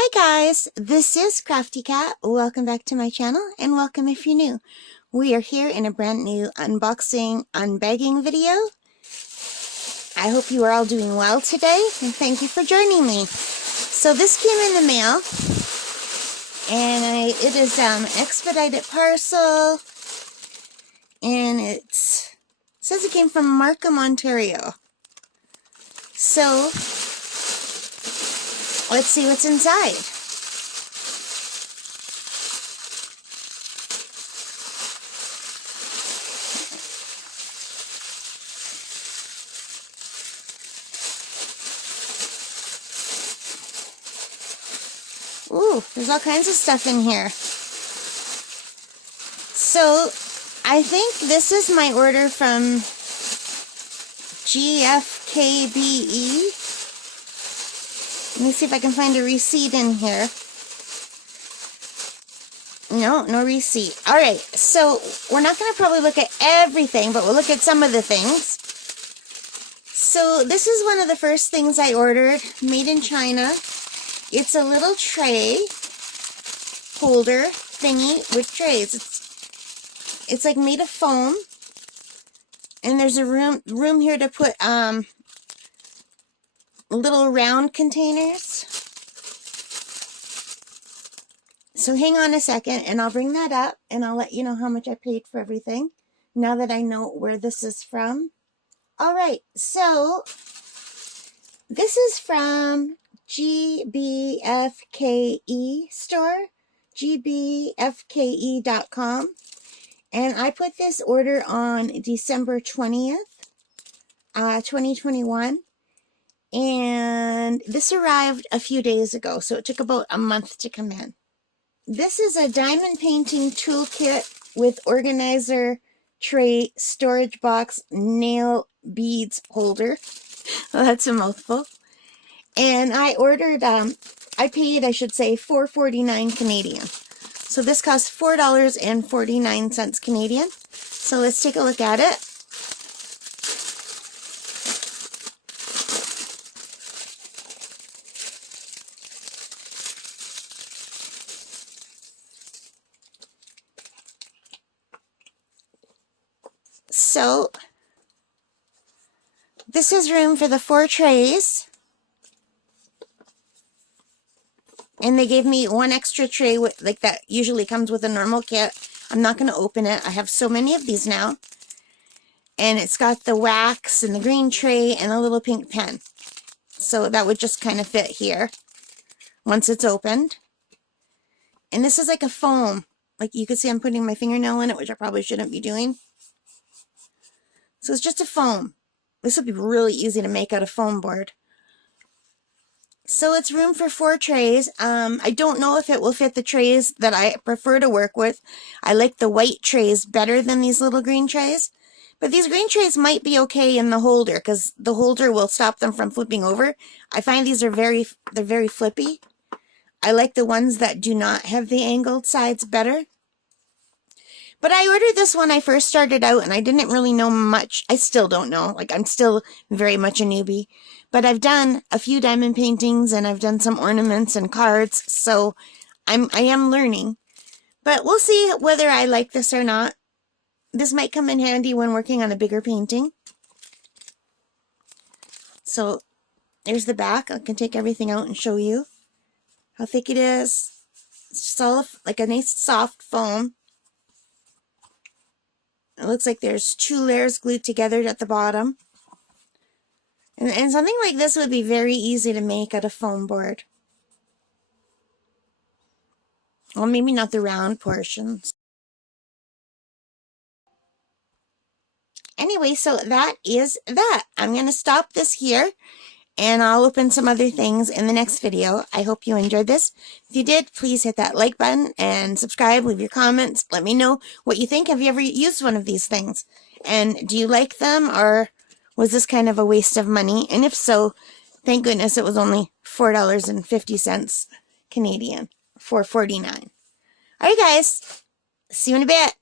Hi guys, this is Crafty Cat. Welcome back to my channel and welcome if you're new. We are here in a brand new unboxing, unbagging video. I hope you are all doing well today and thank you for joining me. So this came in the mail and it is expedited parcel and it says it came from Markham, Ontario. So let's see what's inside. Ooh, there's all kinds of stuff in here. So, I think this is my order from GBFKE. Let me see if I can find a receipt in here. No receipt. Alright, so we're not going to probably look at everything, but we'll look at some of the things. So this is one of the first things I ordered, made in China. It's a little tray holder thingy with trays. It's like made of foam. And there's a room here to put little round containers. So hang on a second and I'll bring that up and I'll let you know how much I paid for everything now that I know where this is from. Alright, so this is from GBFKE store, gbfke.com, and I put this order on December 20th, 2021. And this arrived a few days ago, so it took about a month to come in. This is a diamond painting toolkit with organizer, tray, storage box, nail beads holder. Well, that's a mouthful. And I ordered, I paid, I should say, $4.49 Canadian. So this costs $4.49 Canadian. So let's take a look at it. So, this is room for the 4 trays. And they gave me one extra tray with, like that usually comes with a normal kit. I'm not going to open it. I have so many of these now. And it's got the wax and the green tray and a little pink pen. So that would just kind of fit here once it's opened. And this is like a foam. Like you can see I'm putting my fingernail in it, which I probably shouldn't be doing. So it's just a foam. This would be really easy to make out of foam board. So it's room for 4 trays. I don't know if it will fit the trays that I prefer to work with. I like the white trays better than these little green trays. But these green trays might be okay in the holder because the holder will stop them from flipping over. I find these are very flippy. I like the ones that do not have the angled sides better. But I ordered this when I first started out and I didn't really know much. I still don't know. Like, I'm still very much a newbie. But I've done a few diamond paintings and I've done some ornaments and cards. So I am learning. But we'll see whether I like this or not. This might come in handy when working on a bigger painting. So there's the back. I can take everything out and show you how thick it is. It's just all like a nice soft foam. It looks like there's 2 layers glued together at the bottom. And something like this would be very easy to make out of foam board. Well, maybe not the round portions. Anyway, so that is that. I'm going to stop this here. And I'll open some other things in the next video. I hope you enjoyed this. If you did, please hit that like button and subscribe. Leave your comments. Let me know what you think. Have you ever used one of these things? And do you like them? Or was this kind of a waste of money? And if so, thank goodness it was only $4.50 Canadian. $4.49. Alright guys, see you in a bit.